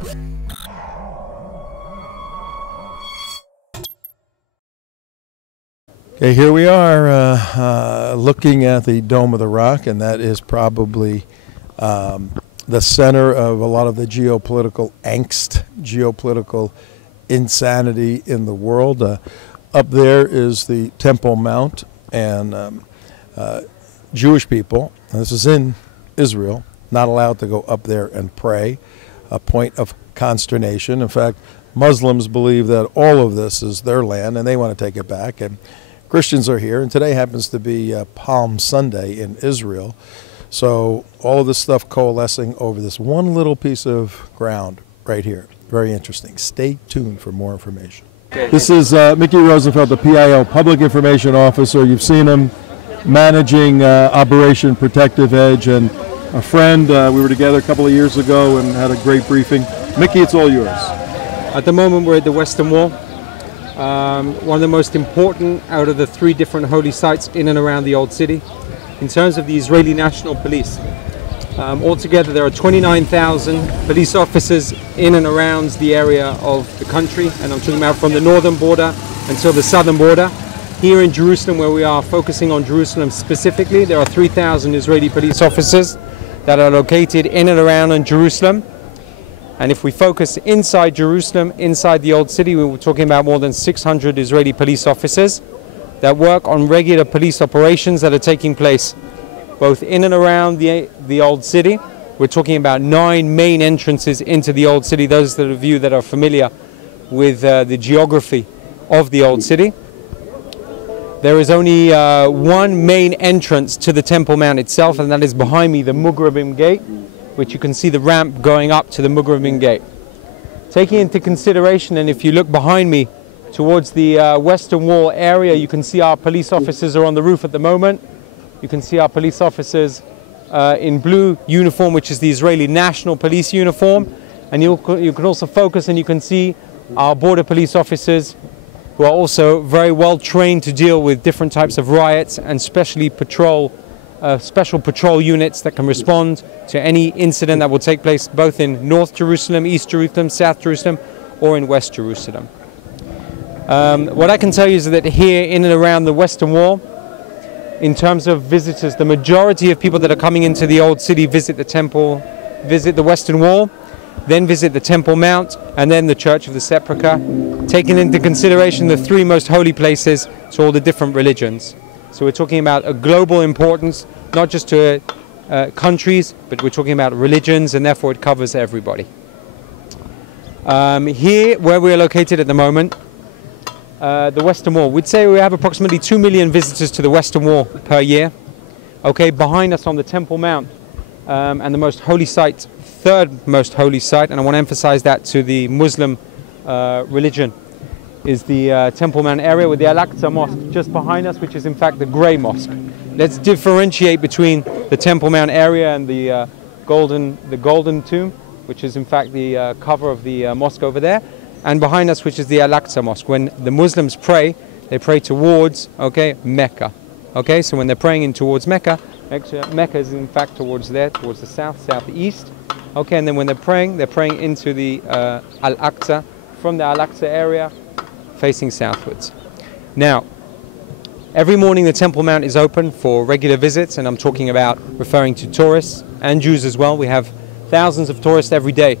Okay, here we are looking at the Dome of the Rock, and that is probably the center of a lot of the geopolitical angst, geopolitical insanity in the world. Up there is the Temple Mount, and Jewish people, and this is in Israel, not allowed to go up there and pray, a point of consternation. In fact, Muslims believe that all of this is their land and they want to take it back. And Christians are here, and today happens to be Palm Sunday in Israel. So all of this stuff coalescing over this one little piece of ground right here. Very interesting. Stay tuned for more information. This is Micky Rosenfeld, the PIO, Public Information Officer. You've seen him managing Operation Protective Edge, and a friend, we were together a couple of years ago and had a great briefing. Micky, it's all yours. At the moment we're at the Western Wall, one of the most important out of the 3 different holy sites in and around the Old City. In terms of the Israeli National Police, altogether there are 29,000 police officers in and around the area of the country, and I'm talking about from the northern border until the southern border. Here in Jerusalem, where we are focusing on Jerusalem specifically, there are 3,000 Israeli police officers that are located in and around in Jerusalem. And if we focus inside Jerusalem, inside the Old City, we were talking about more than 600 Israeli police officers that work on regular police operations that are taking place both in and around the Old City. We're talking about 9 main entrances into the Old City, those of you that are familiar with the geography of the Old City. There is only one main entrance to the Temple Mount itself, and that is behind me, the Mugrabim Gate, which you can see the ramp going up to the Mugrabim Gate. Taking into consideration, and if you look behind me towards the Western Wall area, you can see our police officers are on the roof at the moment. You can see our police officers in blue uniform, which is the Israeli National Police uniform. And you can also focus and you can see our border police officers, who are also very well trained to deal with different types of riots, and special patrol units that can respond to any incident that will take place both in North Jerusalem, East Jerusalem, South Jerusalem, or in West Jerusalem. What I can tell you is that here in and around the Western Wall, in terms of visitors, the majority of people that are coming into the Old City visit the temple, visit the Western Wall, then visit the Temple Mount, and then the Church of the Sepulchre, taking into consideration the 3 most holy places to all the different religions. So we're talking about a global importance, not just to countries, but we're talking about religions, and therefore it covers everybody. Here, where we're located at the moment, the Western Wall, we'd say we have approximately 2 million visitors to the Western Wall per year. Okay, behind us on the Temple Mount, and the most holy site, 3rd most holy site, and I want to emphasize that to the Muslim religion, is the Temple Mount area with the Al-Aqsa Mosque just behind us, which is in fact the Grey Mosque. Let's differentiate between the Temple Mount area and the Golden Tomb, which is in fact the cover of the mosque over there, and behind us, which is the Al-Aqsa Mosque. When the Muslims pray, they pray towards, okay, Mecca. Okay, so when they're praying in towards Mecca, Mecca is in fact towards there, towards the south, southeast. Okay, and then when they're praying into the Al-Aqsa, from the Al-Aqsa area, facing southwards. Now, every morning the Temple Mount is open for regular visits, and I'm talking about referring to tourists and Jews as well. We have thousands of tourists every day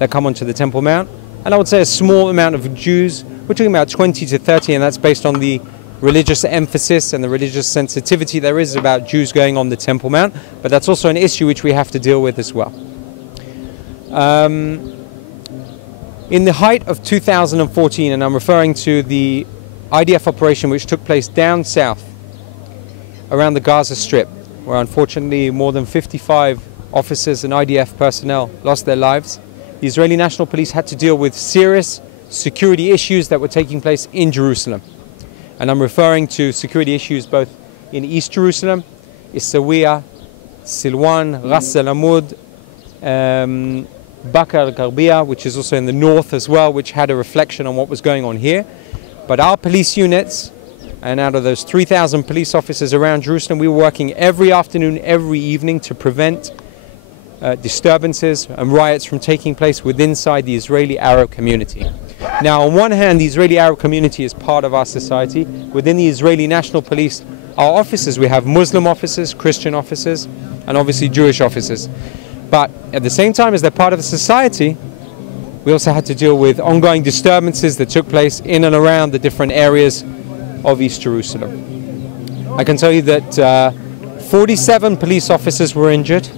that come onto the Temple Mount, and I would say a small amount of Jews. We're talking about 20 to 30, and that's based on the religious emphasis and the religious sensitivity there is about Jews going on the Temple Mount, but that's also an issue which we have to deal with as well. In the height of 2014, and I'm referring to the IDF operation which took place down south around the Gaza Strip, where unfortunately more than 55 officers and IDF personnel lost their lives, the Israeli National Police had to deal with serious security issues that were taking place in Jerusalem. And I'm referring to security issues both in East Jerusalem, Issawiyah, Silwan, Ras Al Amud, Bakr al-Gharbiya, which is also in the north as well, which had a reflection on what was going on here. But our police units, and out of those 3,000 police officers around Jerusalem, we were working every afternoon, every evening to prevent disturbances and riots from taking place within the Israeli Arab community. Now, on one hand, the Israeli Arab community is part of our society. Within the Israeli National Police, our officers, we have Muslim officers, Christian officers, and obviously Jewish officers. But at the same time as they're part of the society, we also had to deal with ongoing disturbances that took place in and around the different areas of East Jerusalem. I can tell you that 47 police officers were injured,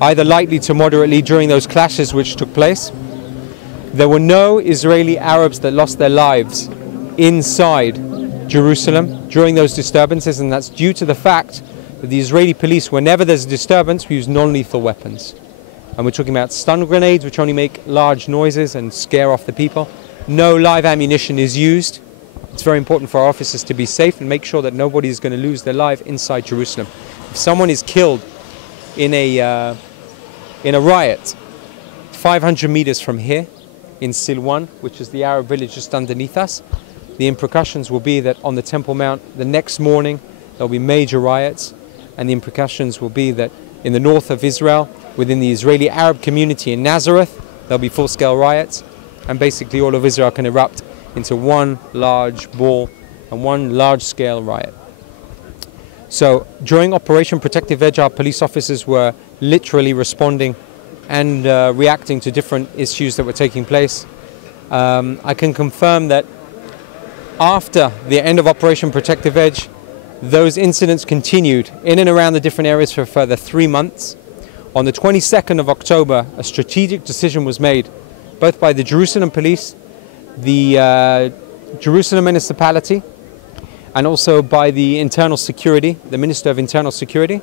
either lightly to moderately, during those clashes which took place. There were no Israeli Arabs that lost their lives inside Jerusalem during those disturbances, and that's due to the fact that the Israeli police, whenever there's a disturbance, we use non-lethal weapons. And we're talking about stun grenades, which only make large noises and scare off the people. No live ammunition is used. It's very important for our officers to be safe and make sure that nobody is going to lose their life inside Jerusalem. If someone is killed in a riot 500 meters from here in Silwan, which is the Arab village just underneath us, the implications will be that on the Temple Mount the next morning there'll be major riots, and the implications will be that in the north of Israel, within the Israeli Arab community in Nazareth, there'll be full-scale riots, and basically all of Israel can erupt into one large ball and one large-scale riot. So during Operation Protective Edge, our police officers were literally responding and reacting to different issues that were taking place. I can confirm that after the end of Operation Protective Edge, those incidents continued in and around the different areas for a further 3 months. On the 22nd of October, a strategic decision was made, both by the Jerusalem police, the Jerusalem municipality, and also by the Internal Security, the Minister of Internal Security,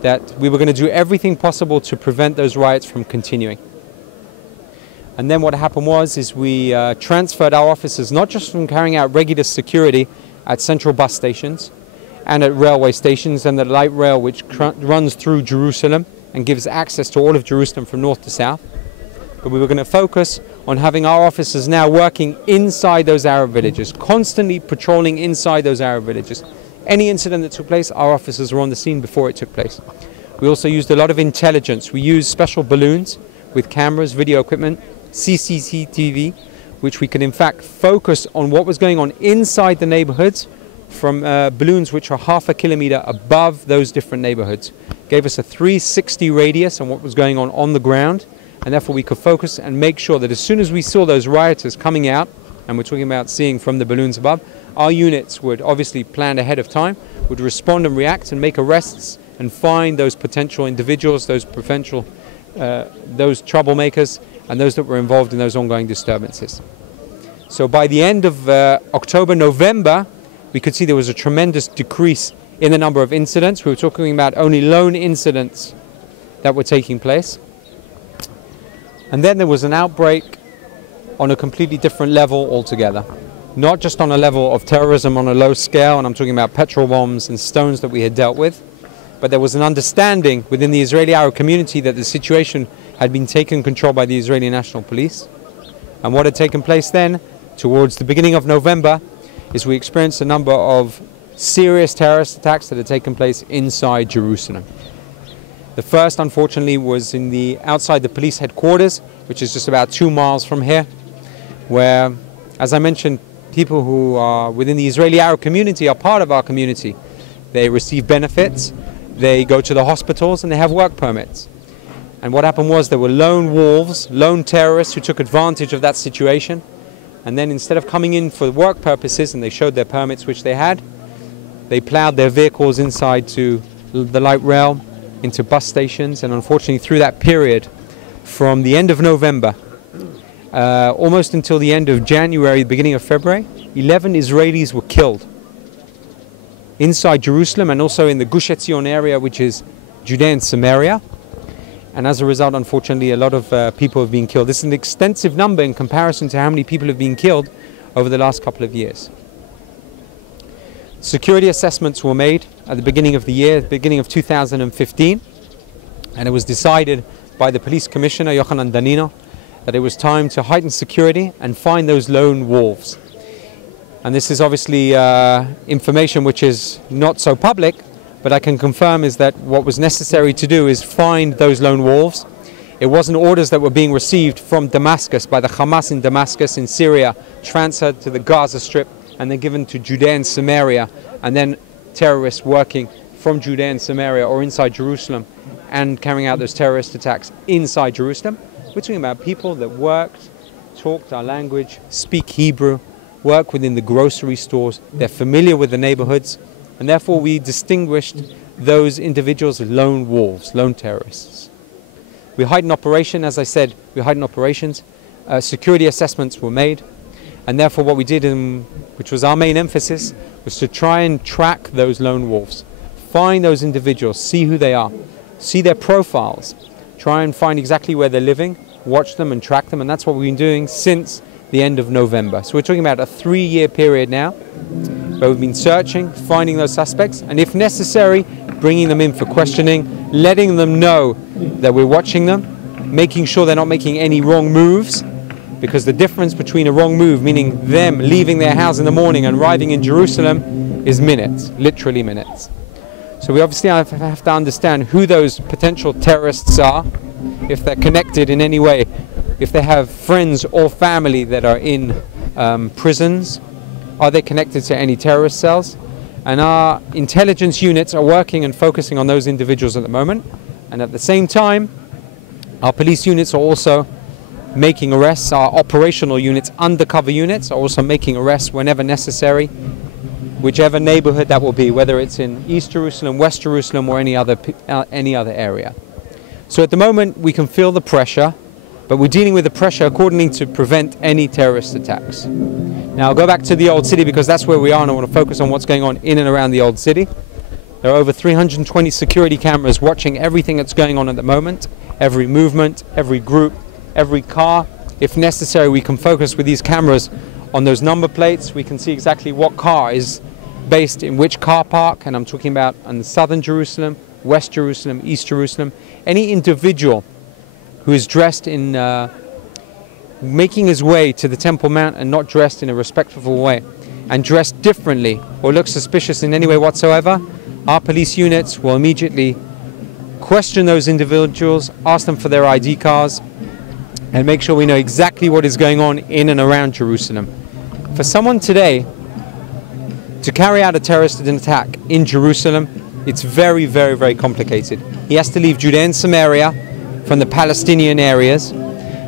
that we were going to do everything possible to prevent those riots from continuing. And then what happened was we transferred our officers not just from carrying out regular security at central bus stations and at railway stations and the light rail which runs through Jerusalem and gives access to all of Jerusalem from north to south, but we were going to focus on having our officers now working inside those Arab villages, constantly patrolling inside those Arab villages. Any incident that took place, our officers were on the scene before it took place. We also used a lot of intelligence. We used special balloons with cameras, video equipment, CCTV, which we could in fact focus on what was going on inside the neighborhoods from balloons which are half a kilometer above those different neighborhoods. Gave us a 360 radius on what was going on the ground, and therefore we could focus and make sure that as soon as we saw those rioters coming out, and we're talking about seeing from the balloons above, our units would obviously plan ahead of time, would respond and react and make arrests and find those potential individuals, those troublemakers, and those that were involved in those ongoing disturbances. So by the end of October, November, we could see there was a tremendous decrease in the number of incidents. We were talking about only lone incidents that were taking place. And then there was an outbreak on a completely different level altogether. Not just on a level of terrorism on a low scale, and I'm talking about petrol bombs and stones that we had dealt with, but there was an understanding within the Israeli Arab community that the situation had been taken control by the Israeli National Police. And what had taken place then, towards the beginning of November, is we experienced a number of serious terrorist attacks that had taken place inside Jerusalem. The first, unfortunately, was outside the police headquarters, which is just about 2 miles from here, where, as I mentioned, people who are within the Israeli Arab community are part of our community. They receive benefits, they go to the hospitals, and they have work permits. And what happened was there were lone wolves, lone terrorists who took advantage of that situation, and then instead of coming in for work purposes, and they showed their permits which they had, they plowed their vehicles inside to the light rail, into bus stations, and unfortunately through that period, from the end of November, almost until the end of January, beginning of February, 11 Israelis were killed inside Jerusalem and also in the Gush Etzion area, which is Judea and Samaria. And as a result, unfortunately, a lot of people have been killed. This is an extensive number in comparison to how many people have been killed over the last couple of years. Security assessments were made at the beginning of the year, beginning of 2015, and it was decided by the police commissioner, Yochanan Danino, that it was time to heighten security and find those lone wolves. And this is obviously information which is not so public, but I can confirm is that what was necessary to do is find those lone wolves. It wasn't orders that were being received from Damascus by the Hamas in Damascus in Syria, transferred to the Gaza Strip, and then given to Judea and Samaria, and then terrorists working from Judea and Samaria or inside Jerusalem and carrying out those terrorist attacks inside Jerusalem. We're talking about people that worked, talked our language, speak Hebrew, work within the grocery stores, they're familiar with the neighborhoods, and therefore we distinguished those individuals as lone wolves, lone terrorists. We heightened operation, as I said, we heightened operations. Security assessments were made, and therefore what we did, which was our main emphasis, was to try and track those lone wolves, find those individuals, see who they are, see their profiles, try and find exactly where they're living, watch them and track them, and that's what we've been doing since the end of November. So we're talking about a 3-year period now, where we've been searching, finding those suspects, and if necessary, bringing them in for questioning, letting them know that we're watching them, making sure they're not making any wrong moves, because the difference between a wrong move, meaning them leaving their house in the morning and arriving in Jerusalem, is minutes, literally minutes. So we obviously have to understand who those potential terrorists are, if they're connected in any way, if they have friends or family that are in prisons, are they connected to any terrorist cells? And our intelligence units are working and focusing on those individuals at the moment. And at the same time, our police units are also making arrests. Our operational units, undercover units, are also making arrests whenever necessary, whichever neighborhood that will be, whether it's in East Jerusalem, West Jerusalem, or any other area. So at the moment, we can feel the pressure, but we're dealing with the pressure accordingly to prevent any terrorist attacks. Now I'll go back to the Old City because that's where we are, and I want to focus on what's going on in and around the Old City. There are over 320 security cameras watching everything that's going on at the moment, every movement, every group, every car. If necessary, we can focus with these cameras on those number plates. We can see exactly what car is based in which car park, and I'm talking about in southern Jerusalem, West Jerusalem, East Jerusalem. Any individual who is dressed in making his way to the Temple Mount and not dressed in a respectful way and dressed differently or looks suspicious in any way whatsoever, our police units will immediately question those individuals, ask them for their ID cards, and make sure we know exactly what is going on in and around Jerusalem. For someone today to carry out a terrorist attack in Jerusalem, it's very, very, very complicated. He has to leave Judea and Samaria from the Palestinian areas.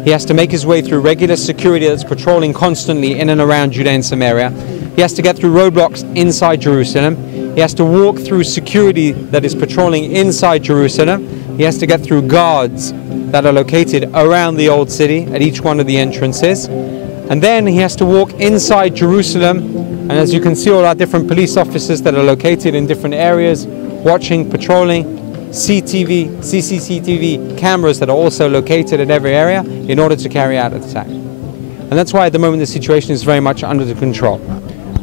He has to make his way through regular security that's patrolling constantly in and around Judea and Samaria. He has to get through roadblocks inside Jerusalem. He has to walk through security that is patrolling inside Jerusalem. He has to get through guards that are located around the Old City at each one of the entrances. And then he has to walk inside Jerusalem. And as you can see, all our different police officers that are located in different areas, watching, patrolling, CCTV cameras that are also located in every area in order to carry out an attack. And that's why at the moment the situation is very much under the control.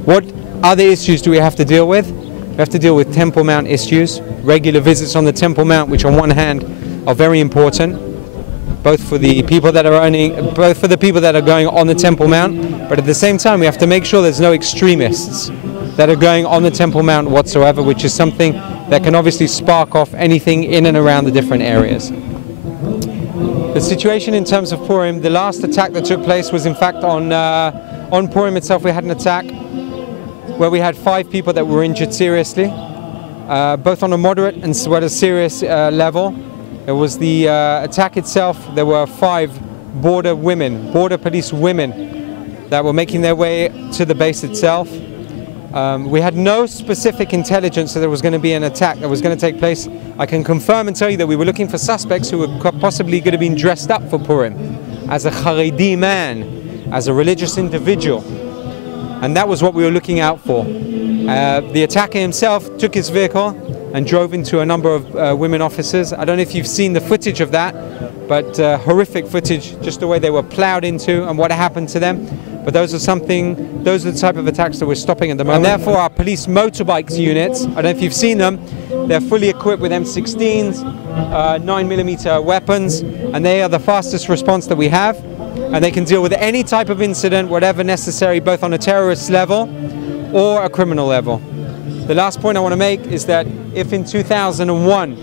What other issues do we have to deal with? We have to deal with Temple Mount issues, regular visits on the Temple Mount, which on one hand are very important, both for the people that are going on the Temple Mount, but at the same time we have to make sure there's no extremists that are going on the Temple Mount whatsoever, which is something that can obviously spark off anything in and around the different areas. The situation in terms of Purim, the last attack that took place was in fact on Purim itself. We had an attack where we had 5 people that were injured seriously, both on a moderate and as well as serious level. It was the attack itself. There were 5 border police women that were making their way to the base itself. We had no specific intelligence that there was going to be an attack that was going to take place. I can confirm and tell you that we were looking for suspects who were possibly going to be dressed up for Purim as a Haredi man, as a religious individual. And that was what we were looking out for. The attacker himself took his vehicle and drove into a number of women officers. I don't know if you've seen the footage of that, but horrific footage, just the way they were plowed into and what happened to them. But those are the type of attacks that we're stopping at the moment. And therefore our police motorbikes units, I don't know if you've seen them, they're fully equipped with M16s, 9mm weapons, and they are the fastest response that we have. And they can deal with any type of incident, whatever necessary, both on a terrorist level or a criminal level. The last point I want to make is that if in 2001,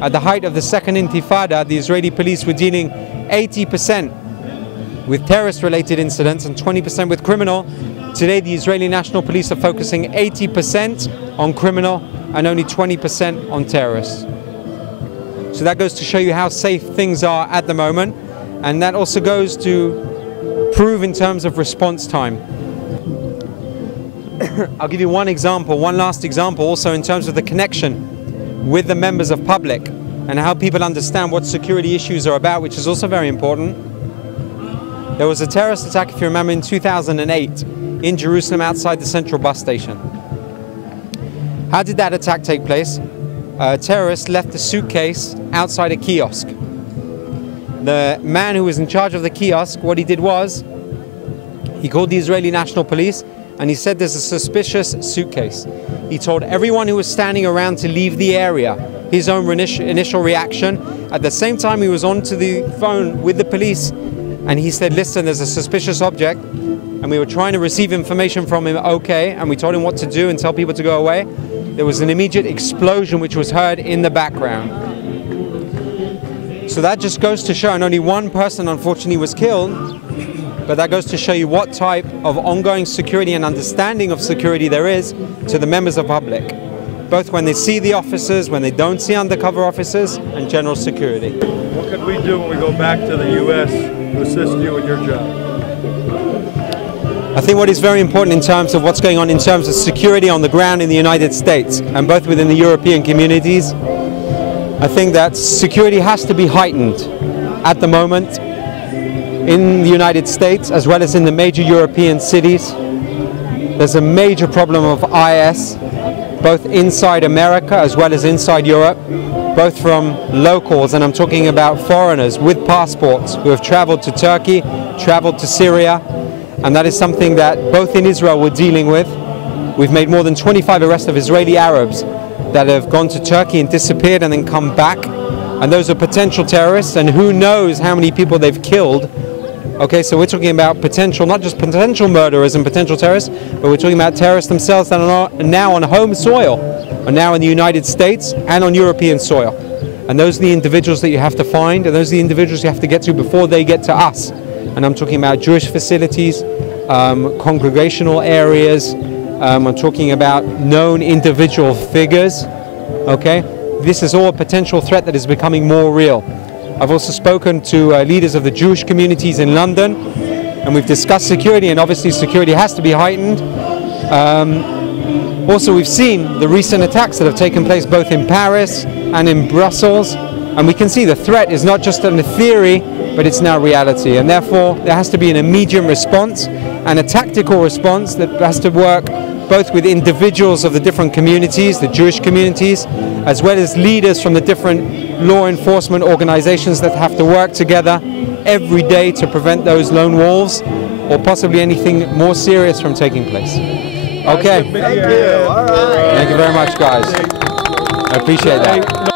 at the height of the second intifada, the Israeli police were dealing 80% with terrorist-related incidents and 20% with criminal, today the Israeli National Police are focusing 80% on criminal and only 20% on terrorists. So that goes to show you how safe things are at the moment, and that also goes to prove in terms of response time. I'll give you one example, one last example, also in terms of the connection with the members of public and how people understand what security issues are about, which is also very important. There was a terrorist attack, if you remember, in 2008 in Jerusalem outside the central bus station. How did that attack take place? A terrorist left a suitcase outside a kiosk. The man who was in charge of the kiosk, what he did was, he called the Israeli National Police and he said there's a suspicious suitcase. He told everyone who was standing around to leave the area. His own initial reaction. At the same time, he was onto the phone with the police and he said, listen, there's a suspicious object, and we were trying to receive information from him, okay, and we told him what to do and tell people to go away. There was an immediate explosion which was heard in the background. So that just goes to show, and only one person unfortunately was killed, but that goes to show you what type of ongoing security and understanding of security there is to the members of the public, both when they see the officers, when they don't see undercover officers, and general security. What could we do when we go back to the U.S. to assist you in your job? I think what is very important in terms of what's going on in terms of security on the ground in the United States and both within the European communities, I think that security has to be heightened at the moment in the United States as well as in the major European cities. There's a major problem of IS, both inside America as well as inside Europe, both from locals, and I'm talking about foreigners with passports who have traveled to Turkey, traveled to Syria, and that is something that both in Israel we're dealing with. We've made more than 25 arrests of Israeli Arabs that have gone to Turkey and disappeared and then come back, and those are potential terrorists, and who knows how many people they've killed. Okay, so we're talking about potential, not just potential murderers and potential terrorists, but we're talking about terrorists themselves that are now on home soil, are now in the United States and on European soil. And those are the individuals that you have to find, and those are the individuals you have to get to before they get to us. And I'm talking about Jewish facilities, congregational areas, I'm talking about known individual figures, okay? This is all a potential threat that is becoming more real. I've also spoken to leaders of the Jewish communities in London, and we've discussed security, and obviously security has to be heightened. Also, we've seen the recent attacks that have taken place both in Paris and in Brussels, and we can see the threat is not just a theory, but it's now reality, and therefore there has to be an immediate response and a tactical response that has to work both with individuals of the different communities, the Jewish communities, as well as leaders from the different law enforcement organizations that have to work together every day to prevent those lone wolves or possibly anything more serious from taking place. Okay. Thank you. All right. Thank you very much, guys. I appreciate that.